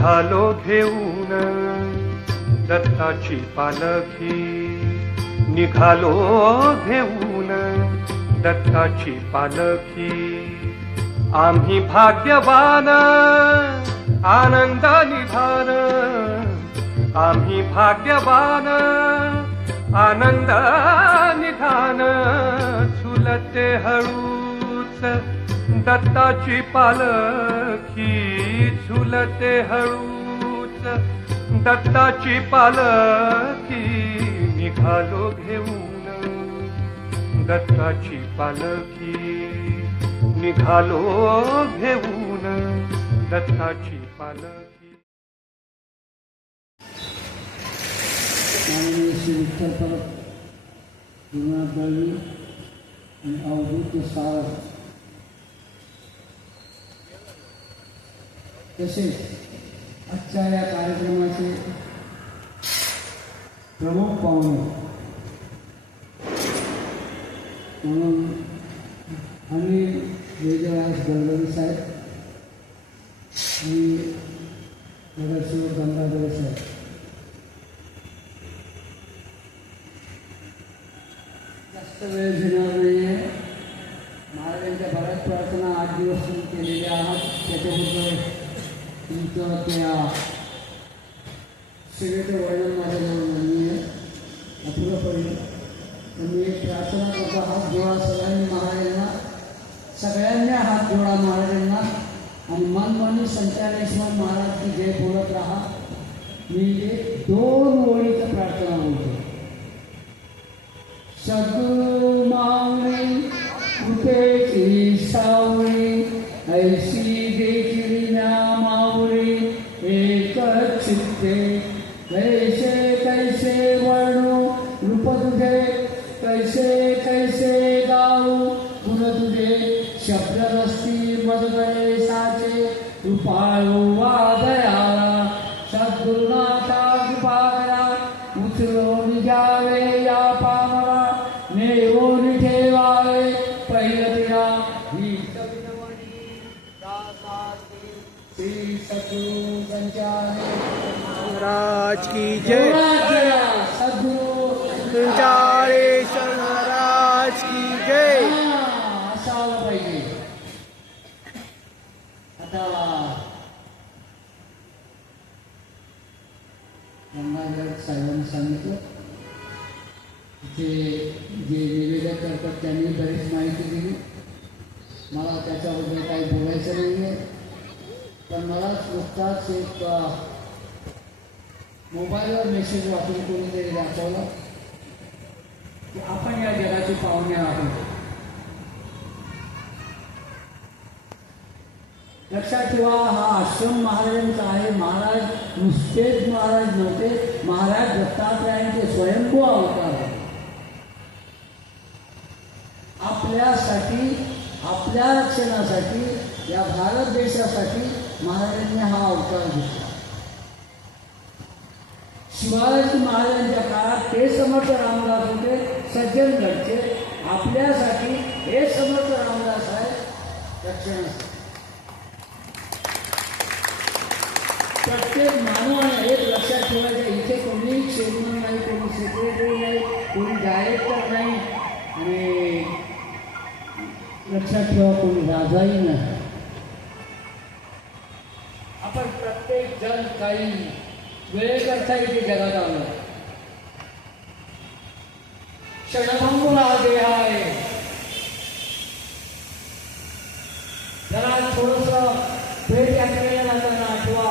निघालो घेऊन दत्ताची पालखी, निघालो घेऊन दत्ताची पालखी. आम्ही भाग्यवान आनंद निधान, आम्ही भाग्यवान आनंद निधान. झुलते हळूच दत्ताची पालखी, झुलते हळूच दत्ताची पालखी. निघालो घेऊन दत्ताची पालखी, निघालो घेऊन दत्ताची पालखी. माननीय श्री विठ्ठल परब गुरुनाथ दळवी आणि अवधूत सारथ तसेच आजच्या या कार्यक्रमाचे प्रमुख पाहुणे म्हणून अनिल वेदव्यास गडकरी साहेब आणि नगरसेवक गंगाधर साहेब. जास्त वेळ घेणार नाही आहे. महाराजांच्या बऱ्याच प्रार्थना 8 दिवस तुम्ही केलेल्या आहात, त्याच्याबद्दल तुमचं त्या सेवेचं वर्णन माझ्याजवळ नाही आहे, अपुरं पडलं. तर मी एक प्रार्थना करतो, हात जोडा सगळ्यांनी महाराजांना, सगळ्यांनी हात जोडा महाराजांना आणि मनमानी संचालेश्वर महाराज की जय बोलत राहा. मी एक 2 ओळीचं प्रार्थना बोलतो. सद्गुरु माऊली कृपेची सावळी, ऐशी देखील ना माऊली एकच चित्ते. कैसे कैसे वर्णू रूप तुझे, कैसे कैसे गाऊ गुण तुझे. शब्द रस्ती मदगळे साचे, कृपाळू वादयाला. सद्गुरुनाथा कृपा करा, उचलून घ्यावे या पामला, नेऊन ठेवावे पहिल्या. ही श्री सद्गुरु महाराज की जय, सद्गुरु संचालेश्वर महाराज की जय. असायला पाहिजे. आता गंगाधर साहेबांनी सांगितलं ते जे निवेदन करतात त्यांनी बरीच माहिती दिली. मला त्याच्याबद्दल काही बोलायचं नाही आहे, पण मला नुकताच एक मोबाईलवर मेसेज वाचून कोणीतरी दाखवलं की आपण या जगाचे पाहुणे आहोत. लक्षात ठेवा, हा आश्रम महाराजांचा आहे. महाराज नुसतेच महाराज नव्हते, महाराज दत्तात्रयांचे स्वयंभू अवतार आहे. आपल्यासाठी, आपल्या रक्षणासाठी, या भारत देशासाठी महाराजांनी हा अवतार घेतला. शिवाजी महाराजांच्या काळात ते समर्थ रामदास होते, सज्जनगडचे. आपल्यासाठी हे समर्थ रामदास आहे रक्षणासाठी. प्रत्येक मानवाने एक लक्षात ठेवायचं, इथे कोणी चेअरमन नाही, कोणी सेक्रेटरी नाही, कोणी डायरेक्टर नाही आणि लक्षात ठेवा कोणी राजाही नाही. आपण प्रत्येक जण काही वेळेकरता इथे जगात आलो. क्षणभंगुर हा देह आहे. जरा थोडंसं भेट यात्रेला जाताना आठवा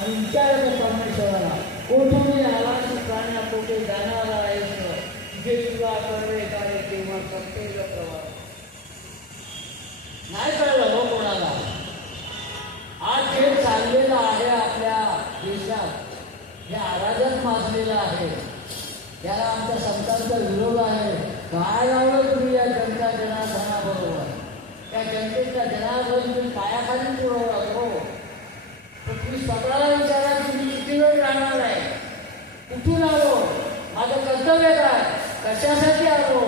आणि विचारायचं परमेश्वराला, कोठूनही आला की प्राण्या कोठे जाणार आहेस, जे तुला करणे काय तेव्हा कर्तव्य प्रवास. नाही कळलं हो कोणाला. आज जे चाललेलं आहे आपल्या देशात, हे अराजक माजलेलं आहे, याला आमच्या संतांचा विरोध आहे. काय लावलं तुम्ही या जनता जनार्दनाबरोबर? त्या जनतेच्या जनार्दन तुम्ही पायाखाली पुरवला हो. तर तुम्ही स्वतःला विचारा, तुम्ही किती वेळ राहणार आहे, कुठून आलो, माझं कर्तव्य काय, कशासाठी आलो,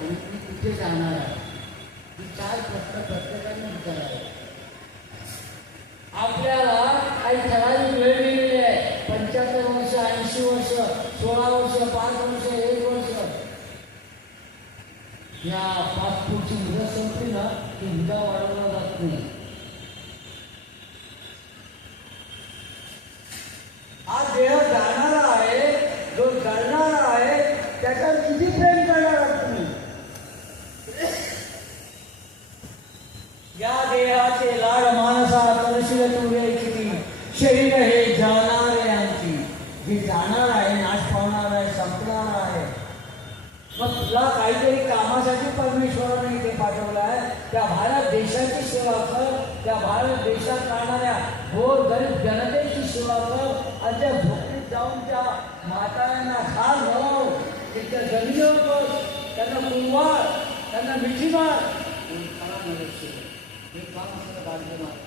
तुम्ही कुठे जाणार आहे. ही 4 प्रश्न प्रत्येकाने विचारावे. आपल्याला काही ठराविक या 5 फूटची मुदत संपली ना की हुंडा वाढवला जात नाही. हा देह जाणारा आहे, जो जळणारा आहे, त्याच्यावर किती प्रेम करणार आहात तुम्ही? या देहाचे लाड मानसा करशील तुरे किती, शरीर हे जाणारे आमची. जे जाणार आहे, नाश पावणार आहे, संपणार आहे. मग तुला काहीतरी कामासाठी परमेश्वराने इथे पाठवलं आहे. त्या भारत देशाची सेवा कर, त्या भारत देशात राहणाऱ्या गोर गरीब जनतेची सेवा कर. आणि त्या झोपडीत जाऊन त्या म्हाताऱ्यांना खाल घालव, त्यांच्या जमिनीवर बस, त्यांना कुंभार, त्यांना मिठी मार. हे काम असं काढलं नाही.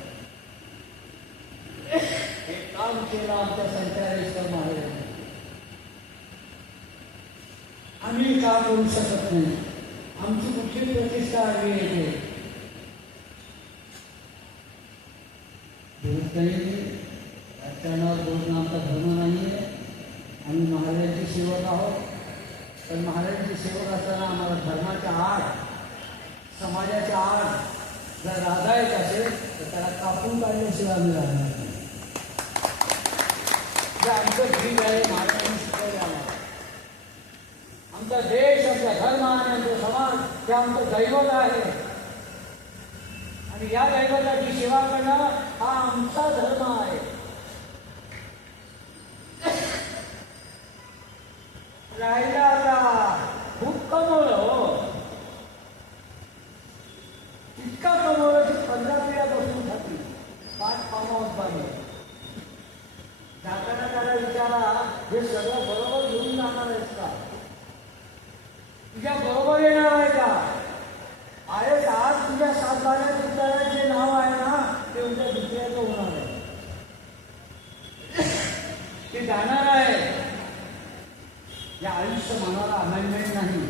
हे काम केलं आमच्या संचारेश्वर महाराजांनी. आम्ही का करू शकत नाही? आमची कुठली प्रतिष्ठा आली येते? राजकारणावर बोलणं आमचा धर्म नाही आहे. आम्ही महाराजांची सेवक आहोत. पण महाराजांची सेवक असताना आम्हाला धर्माच्या आड, समाजाच्या आड जर राधायचं असेल तर त्याला कापून काढल्याशिवाय आम्ही राहणार नाही. जे आमचं जीव आहे महाराजांनी शिकवले आम्हाला. आमचा देश, आमचा धर्म आणि आमचा समाज हे आमचं दैवत आहे. आणि या दैवताची सेवा करणं हा आमचा धर्म आहे. राहिला आता खूप कमवलं हो. इतका कमवलं की 15 पिढ्या बसून खाती. 5 फार्म हाऊस बांधले. जाताना त्याला विचारा, हे सगळं बरोबर घेऊन जाणार आहेस का? तुझ्या बरोबर येणार आहे का? अरे आज तुझ्या 7 बाऱ्या पुतळ्याचे नाव आहे ना, ते उद्या दुसऱ्याचं होणार आहे. ते जाणार आहे. या आयुष्यमानाला अमेंडमेंट नाही.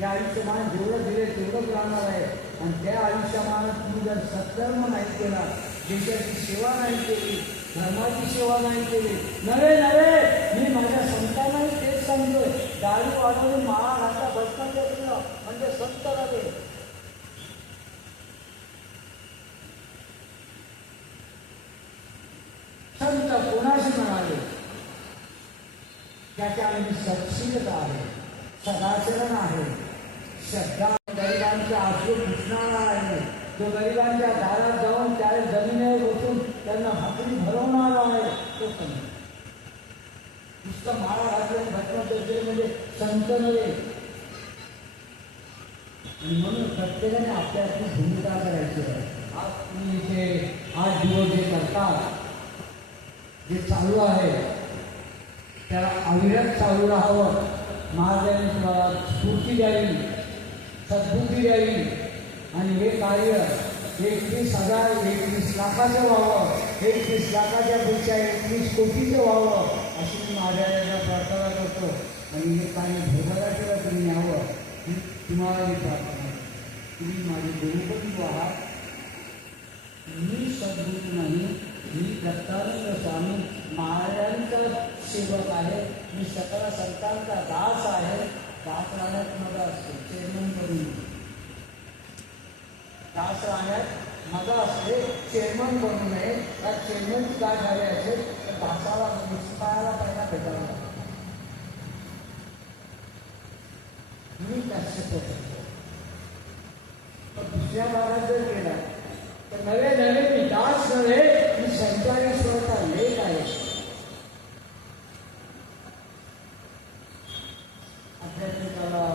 या आयुष्यमान जेवढं दिले तेवढंच राहणार आहे. आणि त्या आयुष्यमानात तुम्ही जर सत्कर्म नाही केला, देशाची सेवा नाही केली, धर्माची सेवा नाही केली, नव्हे मी माझ्या संतांनाही तेच सांगतोय, दारू वाढवून माळा घातला भस्म केलं म्हणजे संत झाले. संत कोणाशी म्हणाले? त्याच्यामध्ये सत्शीलता आहे, सदाचरण आहे, श्रद्धा. गरिबांचे आश्रू पुसणारा आहे. तो गरिबांच्या दारात जाऊन त्या जमिनीवर बसून त्यांना भाकरी भरवणारा आहे. तो संत. नुसतं माळा घातलं भस्म म्हणजे संत नव्हे. आणि म्हणून प्रत्येकाने आपल्या आपली भूमिका करायची आहे. आज तुम्ही इथे 8 दिवस जे करतात, जे चालू आहे त्याला अविरत चालू राहावं. महाराजांनी स्फूर्ती द्यावी, सद्बुद्धी द्यावी आणि हे कार्य 21 लाखाचं व्हावं, 21 लाखाच्या पेक्षा 21 कोटीचं व्हावं, अशी मी महाराजांना प्रार्थना करतो. आणि हे कार्य भरभराटीला तुम्ही न्यावं ही तुम्हाला मी प्रार्थना. तुम्ही माझे गुरुपती आहात. मी सद्गुरू नाही, मी दत्तानंद स्वामी महाराजांचा सेवक आहे. मी सकल संतांचा दास आहे. दास राहण्यात मजा असते. चेअरमन करून दास राहण्यात मजा असते. चेअरमन बनू नये. त्या चेअरमनची काय झाली असेल तर दासाला शिपायाला पहिला भेटायला लागतो. मी कष्ट करतो. पण दुसऱ्या भागात जर गेला तर नवे मी दास नव्हे, मी संचारेश्वरचा लेख आहे. अध्यात्मिकाला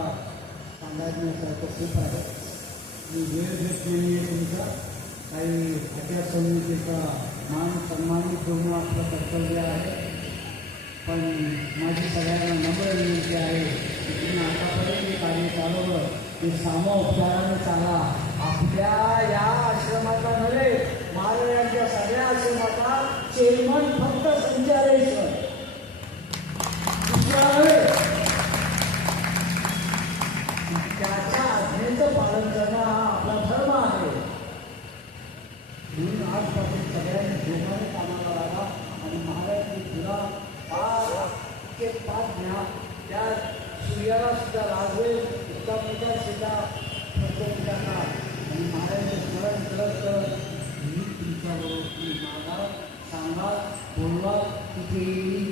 सांगायण्यासारखं खूप आहे. मी वेळ घेत नाही आहे तुमचा. काही आचार संहितेचा मान सन्मानित करणं आपलं कर्तव्य आहे. पण माझी सगळ्यांना नम्र विनंती आहे की तुम्ही आतापर्यंत जे कार्य चालवलं ते सामोपचाराने चाला. आपल्या या आश्रमाचा नव्हे, महाराजांच्या सगळ्या आश्रमाचा चेअरमन फक्त संचारेश्वर, दुसरा नव्हे. त्याच्या आज्ञेचं पालन करणं हा आपला धर्म आहे. म्हणून आजपासून सगळ्यांनी जोमाने कामाला लागा. आणि महाराजांनी तुला 5 घ्या. त्या सूर्याला सुद्धा लागवेल, उत्तम म्हटलं तर मी तुमच्याबरोबर मागा सांगा बोलवा तिथे येईल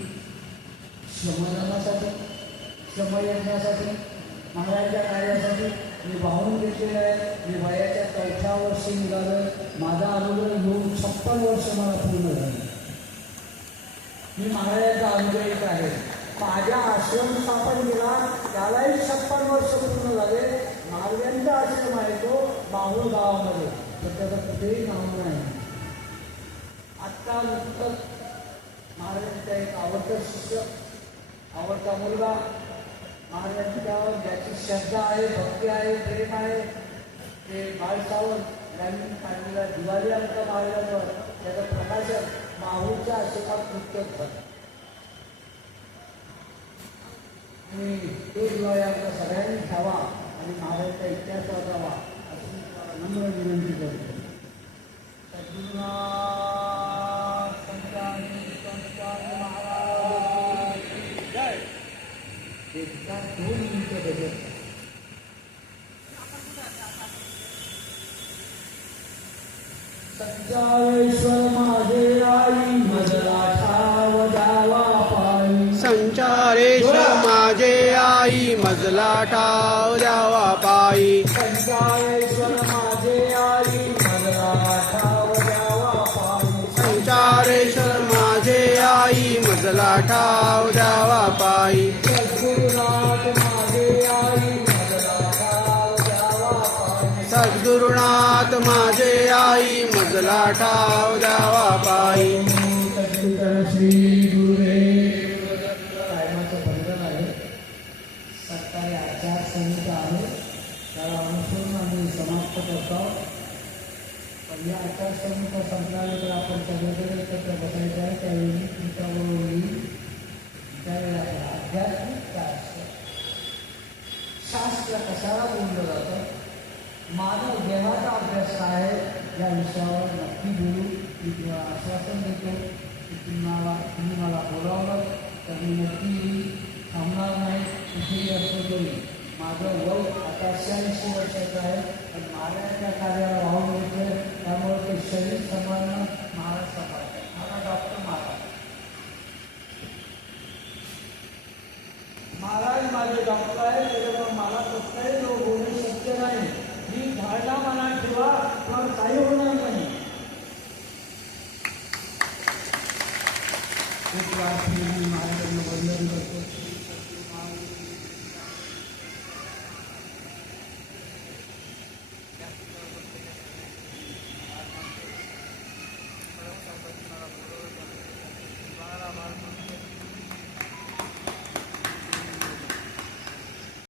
श्रमदानासाठी श्रमयज्ञासाठी महाराजांच्या कार्यासाठी मी वाहून घेतलेलं आहे. मी वयाच्या 4थ्या वर्षी निघालं. माझा अनुभव येऊन 56 वर्ष मला पूर्ण झालं. मी महाराजांचा अनुभवित आहे. माझ्या आश्रम स्थापन केला त्यालाही 56 वर्ष पूर्ण झाले. महाराजांचा आश्रम आहे तो माहूर गावामध्ये, तर त्याचं कुठेही नाव नाही. आत्ता नुकतंच महाराजांचा एक आवडता शिष्य, आवडता मुलगा, महाराजांच्यावर ज्याची श्रद्धा आहे, भक्ती आहे, प्रेम आहे, ते बाळसावंत यांनी काढलेला दिवाळी आमच्या महाराजांवर त्याचं प्रकाशन माहूरच्या आश्रमात नुकतंच झालं. आणि तो दिवाळी आमच्या सगळ्यांनी घ्यावा आणि महाराजांचा इतिहास वाचावा अशी नम्र विनंती करतो. एकदा 2 मिनिटं बघत संचारेश्वर माझे आई मजला ठाव द्यावा पायी. संचारेश्वर माझे आई मजला ठाव द्यावा पायी. संचारेश्वर माझे आई मजला ठाव द्यावा पायी. संचारेश्वर माझे आई मजला ठाव द्यावा पायी. सद्गुरुनाथ माझे आई मजला ठाव द्यावा पायी. सद्गुरुनाथ माझे आई मजला ठाव द्यावा पायी. श्री गुरुदेव टायमाचं बंधन आहे. सरकारी आचारसंहिता आहे, त्याला अनुसरून आम्ही समाप्त करतो. पण या आचारसंहिता संपल्यानंतर आपण सगळीकडे एकत्र बसायचं आहे. त्यावेळी तुमच्याबरोबर येईल. त्यावेळी आपण आध्यात्मिक काय असतं, शास्त्र कशाला बोललं जातं, मानव देहाचा अभ्यास काय आहे, या विषयावर नक्की बोलू. मी तुम्हाला आश्वासन देतो की तुम्ही मला बोलावलं तर मी नक्की येईल, थांबणार नाही. कुठेही असं तरी माझं वय आता 86 वर्षाचं आहे, पण महाराजांच्या कार्याला वाहून घेतलं. त्यामुळे ते शरीर सांभाळणं महाराज सांभाळतात. मला डॉक्टर महाराज माझे डॉक्टर आहे, त्याच्यामुळे मला कुठलाही रोग होणे शक्य नाही. मी धारणा मनात ठेवा, पण काही होणार नाही. एक वार मी महाराजांना वंदन करतो.